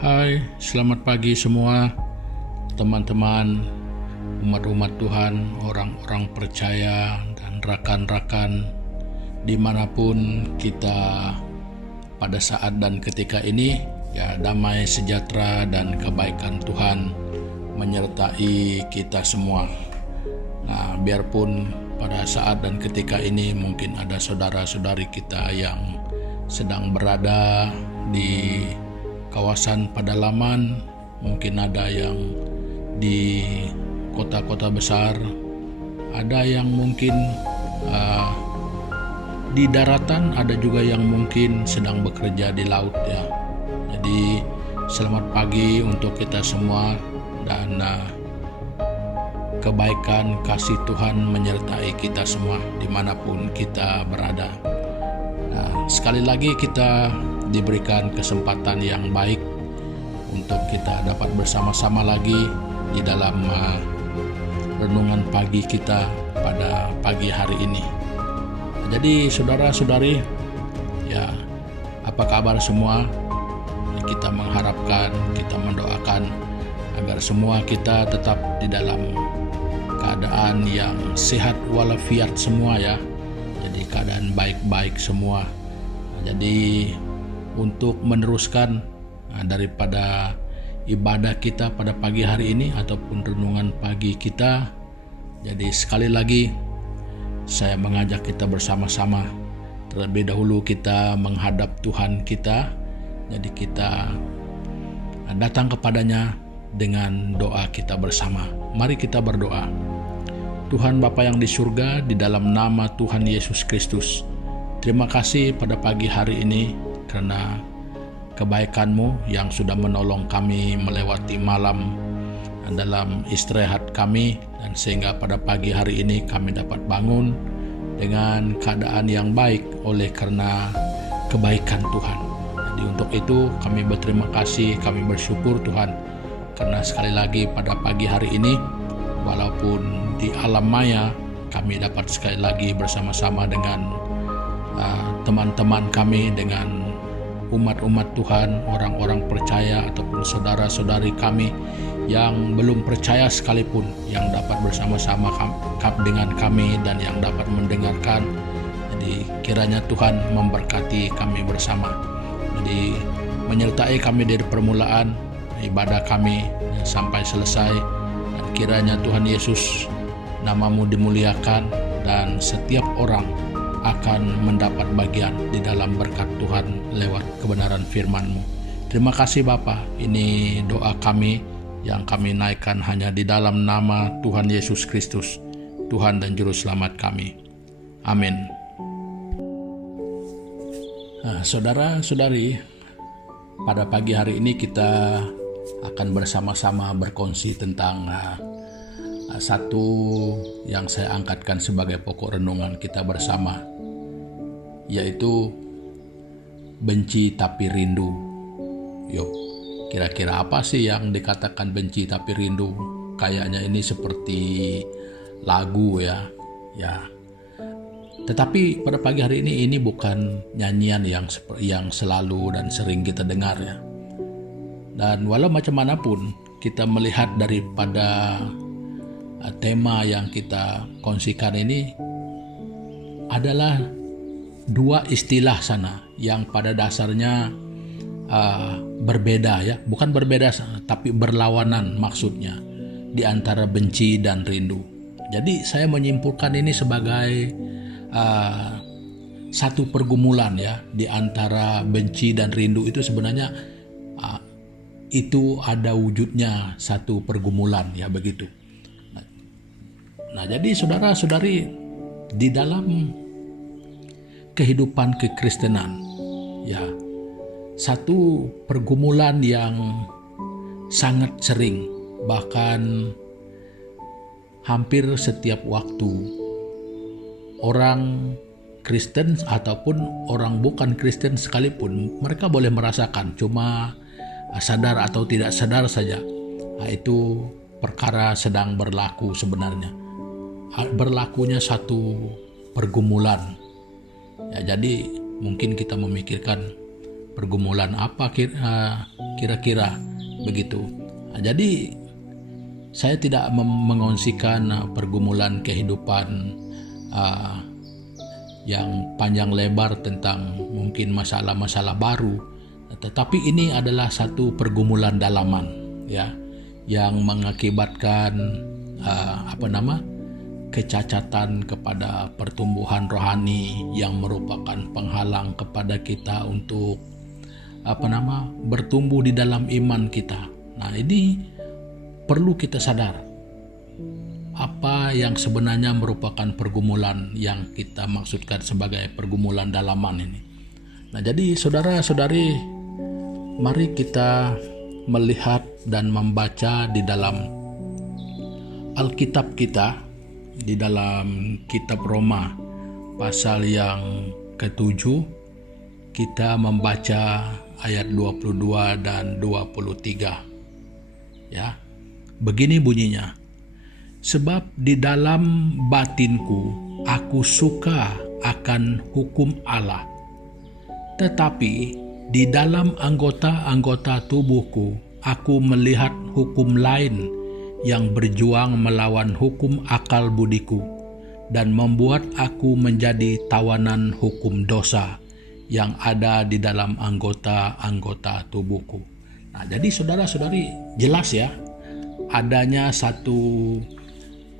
Hai, selamat pagi semua teman-teman, umat-umat Tuhan, orang-orang percaya dan rakan-rakan dimanapun kita pada saat dan ketika ini. Ya, damai sejahtera dan kebaikan Tuhan menyertai kita semua. Nah, biarpun pada saat dan ketika ini mungkin ada saudara-saudari kita yang sedang berada di kawasan pedalaman, mungkin ada yang di kota-kota besar, ada yang mungkin di daratan, ada juga yang mungkin sedang bekerja di laut ya. Jadi selamat pagi untuk kita semua, dan kebaikan kasih Tuhan menyertai kita semua dimanapun kita berada. Nah, sekali lagi kita diberikan kesempatan yang baik untuk kita dapat bersama-sama lagi di dalam renungan pagi kita pada pagi hari ini. Jadi saudara-saudari, ya, apa kabar semua? Kita mengharapkan, kita mendoakan agar semua kita tetap di dalam keadaan yang sehat walafiat semua ya. Jadi keadaan baik-baik semua. Jadi untuk meneruskan daripada ibadah kita pada pagi hari ini ataupun renungan pagi kita, jadi sekali lagi saya mengajak kita bersama-sama terlebih dahulu kita menghadap Tuhan kita. Jadi kita datang kepadanya dengan doa kita bersama. Mari kita berdoa. Tuhan Bapa yang di surga, di dalam nama Tuhan Yesus Kristus, terima kasih pada pagi hari ini karena kebaikan-Mu yang sudah menolong kami melewati malam dalam istirahat kami, dan sehingga pada pagi hari ini kami dapat bangun dengan keadaan yang baik oleh karena kebaikan Tuhan. Jadi untuk itu kami berterima kasih, kami bersyukur Tuhan, karena sekali lagi pada pagi hari ini walaupun di alam maya kami dapat sekali lagi bersama-sama dengan teman-teman kami, dengan umat-umat Tuhan, orang-orang percaya ataupun saudara-saudari kami yang belum percaya sekalipun, yang dapat bersama-sama dengan kami dan yang dapat mendengarkan. Jadi kiranya Tuhan memberkati kami bersama. Jadi menyertai kami dari permulaan ibadah kami sampai selesai, dan kiranya Tuhan Yesus nama-Mu dimuliakan dan setiap orang akan mendapat bagian di dalam berkat Tuhan lewat kebenaran firman-Mu. Terima kasih Bapa, ini doa kami yang kami naikkan hanya di dalam nama Tuhan Yesus Kristus, Tuhan dan Juru Selamat kami. Amin. Nah, saudara-saudari, pada pagi hari ini kita akan bersama-sama berkongsi tentang satu yang saya angkatkan sebagai pokok renungan kita bersama, yaitu benci tapi rindu. Yuk, kira-kira apa sih yang dikatakan benci tapi rindu? Kayaknya ini seperti lagu ya. Tetapi pada pagi hari ini bukan nyanyian yang selalu dan sering kita dengar ya. Dan walau macam manapun kita melihat daripada tema yang kita kongsikan ini adalah dua istilah sana yang pada dasarnya berbeda ya, bukan berbeda tapi berlawanan maksudnya di antara benci dan rindu. Jadi saya menyimpulkan ini sebagai satu pergumulan ya, di antara benci dan rindu itu sebenarnya itu ada wujudnya satu pergumulan ya, begitu. Nah, jadi saudara-saudari, di dalam kehidupan kekristenan ya, satu pergumulan yang sangat sering, bahkan hampir setiap waktu orang Kristen ataupun orang bukan Kristen sekalipun, mereka boleh merasakan, cuma sadar atau tidak sadar saja, itu perkara sedang berlaku sebenarnya. Berlakunya satu pergumulan ya. Jadi mungkin kita memikirkan pergumulan apa kira-kira begitu. Jadi saya tidak mengongsikan pergumulan kehidupan yang panjang lebar tentang mungkin masalah-masalah baru, tetapi ini adalah satu pergumulan dalaman ya, yang mengakibatkan kecacatan kepada pertumbuhan rohani yang merupakan penghalang kepada kita untuk bertumbuh di dalam iman kita. Nah, ini perlu kita sadar apa yang sebenarnya merupakan pergumulan yang kita maksudkan sebagai pergumulan dalaman ini. Nah, jadi saudara-saudari, mari kita melihat dan membaca di dalam Alkitab kita, di dalam kitab Roma pasal yang ke-7, kita membaca ayat 22 dan 23. Ya. Begini bunyinya. Sebab di dalam batinku aku suka akan hukum Allah, tetapi di dalam anggota-anggota tubuhku aku melihat hukum lain yang berjuang melawan hukum akal budiku dan membuat aku menjadi tawanan hukum dosa yang ada di dalam anggota-anggota tubuhku. Nah, jadi saudara-saudari, jelas ya, adanya satu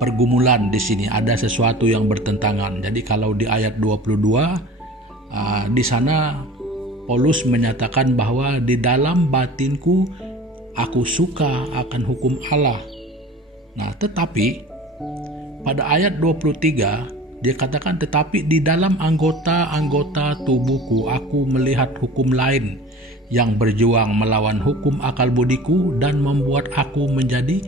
pergumulan di sini, ada sesuatu yang bertentangan. Jadi kalau di ayat 22 di sana Paulus menyatakan bahwa di dalam batinku aku suka akan hukum Allah. Nah, tetapi pada ayat 23 dia katakan, tetapi di dalam anggota-anggota tubuhku aku melihat hukum lain yang berjuang melawan hukum akal budiku dan membuat aku menjadi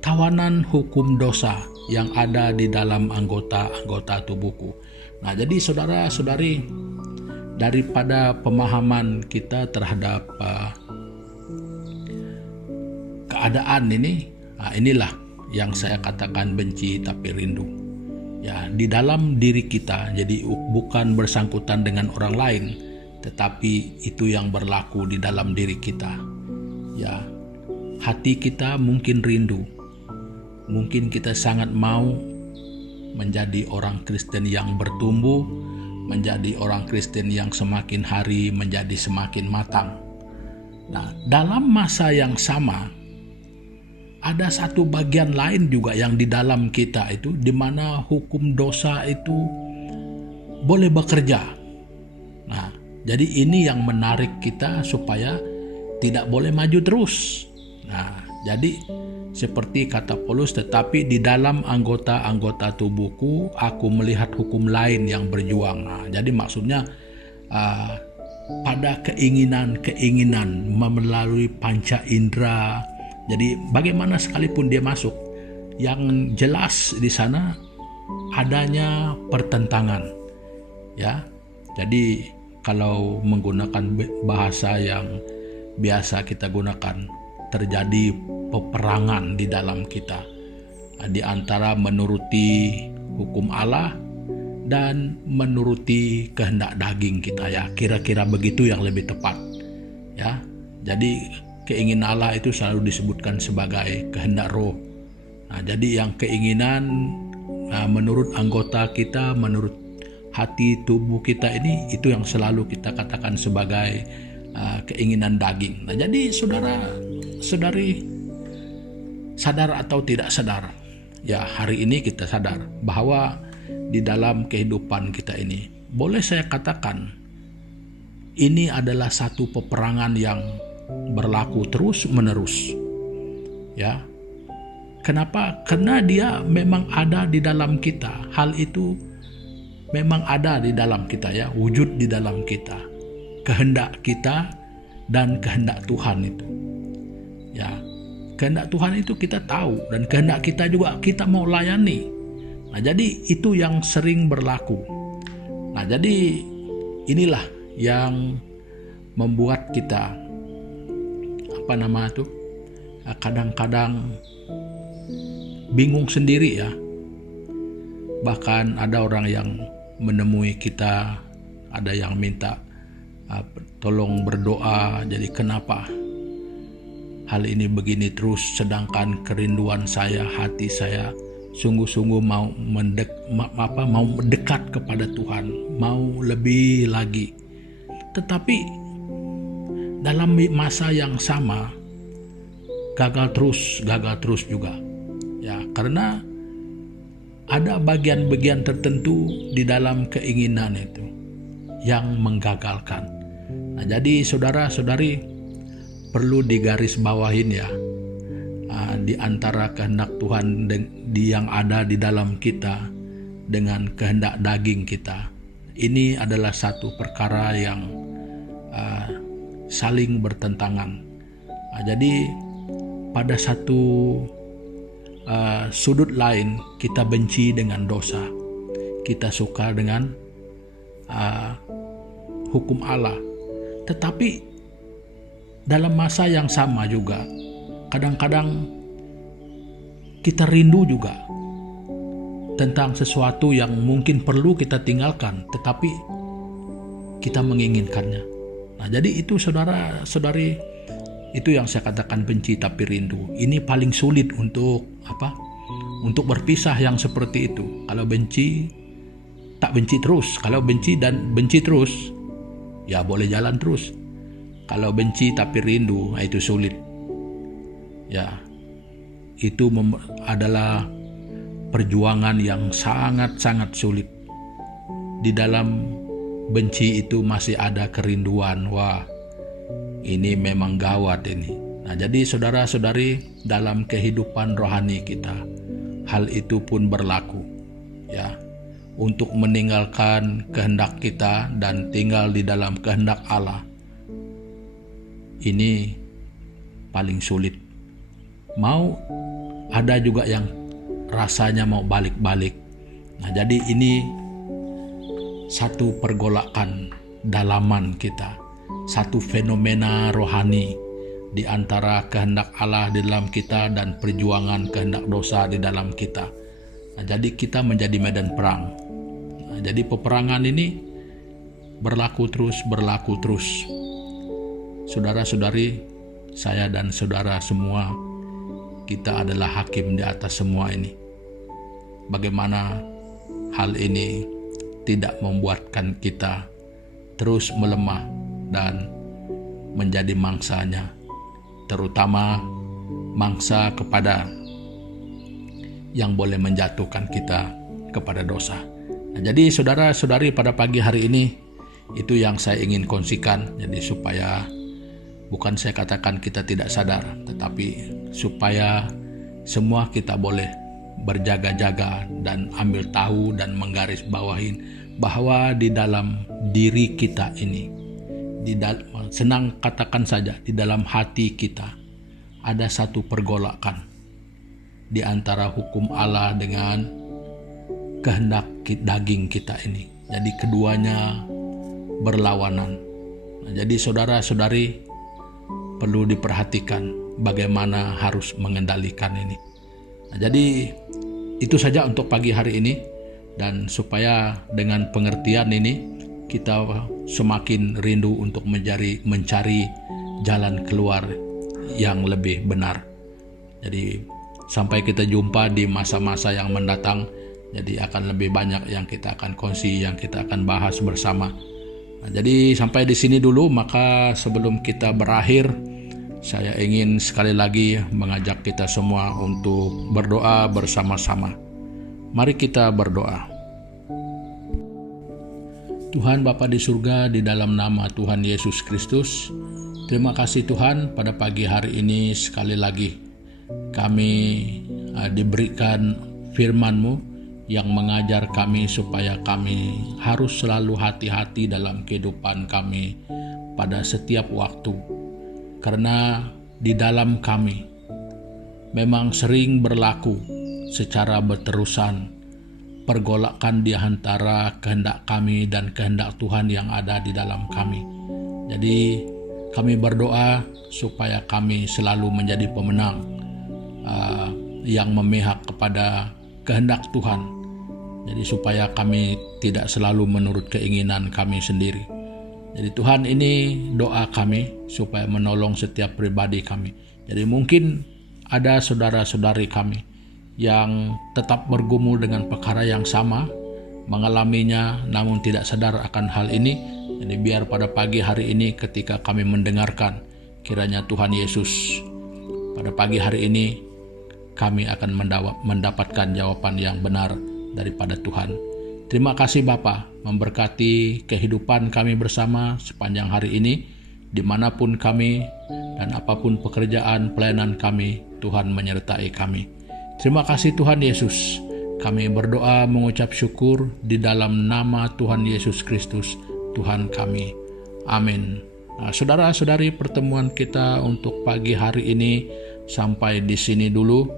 tawanan hukum dosa yang ada di dalam anggota-anggota tubuhku. Nah, jadi saudara-saudari, daripada pemahaman kita terhadap keadaan ini, inilah yang saya katakan benci tapi rindu. Ya, di dalam diri kita, jadi bukan bersangkutan dengan orang lain, tetapi itu yang berlaku di dalam diri kita. Ya, hati kita mungkin rindu. Mungkin kita sangat mau menjadi orang Kristen yang bertumbuh, menjadi orang Kristen yang semakin hari menjadi semakin matang. Nah, dalam masa yang sama, ada satu bagian lain juga yang di dalam kita itu, di mana hukum dosa itu boleh bekerja. Nah, jadi ini yang menarik kita supaya tidak boleh maju terus. Nah, jadi seperti kata Paulus, tetapi di dalam anggota-anggota tubuhku aku melihat hukum lain yang berjuang. Nah, jadi maksudnya pada keinginan melalui panca indera. Jadi bagaimana sekalipun dia masuk, yang jelas di sana adanya pertentangan. Ya, jadi kalau menggunakan bahasa yang biasa kita gunakan, terjadi peperangan di dalam kita di antara menuruti hukum Allah dan menuruti kehendak daging kita, ya, kira-kira begitu yang lebih tepat, ya. Jadi keinginan Allah itu selalu disebutkan sebagai kehendak roh. Nah, jadi yang keinginan menurut anggota kita, menurut hati tubuh kita ini, itu yang selalu kita katakan sebagai keinginan daging. Nah, jadi saudara-saudari, sadar atau tidak sadar, ya hari ini kita sadar bahwa di dalam kehidupan kita ini, boleh saya katakan, ini adalah satu peperangan yang berlaku terus-menerus. Ya. Kenapa? Karena dia memang ada di dalam kita. Hal itu memang ada di dalam kita, ya, wujud di dalam kita. Kehendak kita dan kehendak Tuhan itu. Ya. Kehendak Tuhan itu kita tahu, dan kehendak kita juga kita mau layani. Nah, jadi itu yang sering berlaku. Nah, jadi inilah yang membuat kita kadang-kadang bingung sendiri, ya. Bahkan ada orang yang menemui kita, ada yang minta tolong berdoa. Jadi kenapa hal ini begini terus, sedangkan kerinduan saya, hati saya sungguh-sungguh mau mendekat kepada Tuhan, mau lebih lagi. Tetapi dalam masa yang sama gagal terus juga. Ya, karena ada bagian-bagian tertentu di dalam keinginan itu yang menggagalkan. Nah, jadi saudara-saudari perlu digarisbawahin ya, di antara kehendak Tuhan yang ada di dalam kita dengan kehendak daging kita. Ini adalah satu perkara yang saling bertentangan. Jadi pada satu sudut lain kita benci dengan dosa, kita suka dengan hukum Allah. Tetapi dalam masa yang sama juga kadang-kadang kita rindu juga tentang sesuatu yang mungkin perlu kita tinggalkan, tetapi kita menginginkannya. Nah, jadi itu saudara-saudari, itu yang saya katakan benci tapi rindu. Ini paling sulit untuk untuk berpisah yang seperti itu. Kalau benci tak benci terus, kalau benci dan benci terus ya boleh jalan terus. Kalau benci tapi rindu, itu sulit. Ya, itu adalah perjuangan yang sangat-sangat sulit. Di dalam benci itu masih ada kerinduan. Wah, ini memang gawat ini. Nah, jadi saudara-saudari, dalam kehidupan rohani kita, hal itu pun berlaku. Ya, untuk meninggalkan kehendak kita dan tinggal di dalam kehendak Allah, ini paling sulit. Mau ada juga yang rasanya mau balik-balik. Nah, jadi ini satu pergolakan dalaman kita, satu fenomena rohani di antara kehendak Allah di dalam kita dan perjuangan kehendak dosa di dalam kita. Nah, jadi kita menjadi medan perang. Nah, jadi peperangan ini berlaku terus. Saudara-saudari, saya dan saudara semua, kita adalah hakim di atas semua ini. Bagaimana hal ini tidak membuatkan kita terus melemah dan menjadi mangsanya, terutama mangsa kepada yang boleh menjatuhkan kita kepada dosa. Nah, jadi saudara-saudari, pada pagi hari ini itu yang saya ingin kongsikan. Jadi supaya bukan saya katakan kita tidak sadar, tetapi supaya semua kita boleh berjaga-jaga dan ambil tahu dan menggarisbawahin bahwa di dalam diri kita ini, senang katakan saja, di dalam hati kita ada satu pergolakan di antara hukum Allah dengan kehendak daging kita ini. Jadi keduanya berlawanan. Nah, jadi saudara-saudari perlu diperhatikan bagaimana harus mengendalikan ini. Nah, jadi itu saja untuk pagi hari ini, dan supaya dengan pengertian ini kita semakin rindu untuk mencari jalan keluar yang lebih benar. Jadi sampai kita jumpa di masa-masa yang mendatang, jadi akan lebih banyak yang kita akan kongsi, yang kita akan bahas bersama. Nah, jadi sampai di sini dulu. Maka sebelum kita berakhir, saya ingin sekali lagi mengajak kita semua untuk berdoa bersama-sama. Mari kita berdoa. Tuhan Bapa di surga, di dalam nama Tuhan Yesus Kristus, terima kasih Tuhan, pada pagi hari ini sekali lagi kami diberikan firman-Mu yang mengajar kami supaya kami harus selalu hati-hati dalam kehidupan kami pada setiap waktu. Karena di dalam kami memang sering berlaku secara berterusan pergolakan di antara kehendak kami dan kehendak Tuhan yang ada di dalam kami. Jadi kami berdoa supaya kami selalu menjadi pemenang yang memihak kepada kehendak Tuhan. Jadi supaya kami tidak selalu menurut keinginan kami sendiri. Jadi Tuhan, ini doa kami supaya menolong setiap pribadi kami. Jadi mungkin ada saudara-saudari kami yang tetap bergumul dengan perkara yang sama, mengalaminya namun tidak sadar akan hal ini. Jadi biar pada pagi hari ini ketika kami mendengarkan, kiranya Tuhan Yesus pada pagi hari ini kami akan mendapatkan jawaban yang benar daripada Tuhan. Terima kasih Bapa, memberkati kehidupan kami bersama sepanjang hari ini, dimanapun kami dan apapun pekerjaan pelayanan kami, Tuhan menyertai kami. Terima kasih Tuhan Yesus. Kami berdoa mengucap syukur di dalam nama Tuhan Yesus Kristus, Tuhan kami. Amin. Nah, saudara-saudari, pertemuan kita untuk pagi hari ini sampai di sini dulu.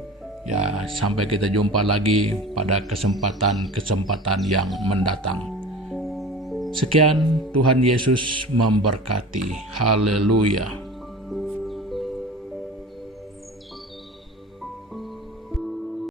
Ya, sampai kita jumpa lagi pada kesempatan-kesempatan yang mendatang. Sekian, Tuhan Yesus memberkati. Haleluya.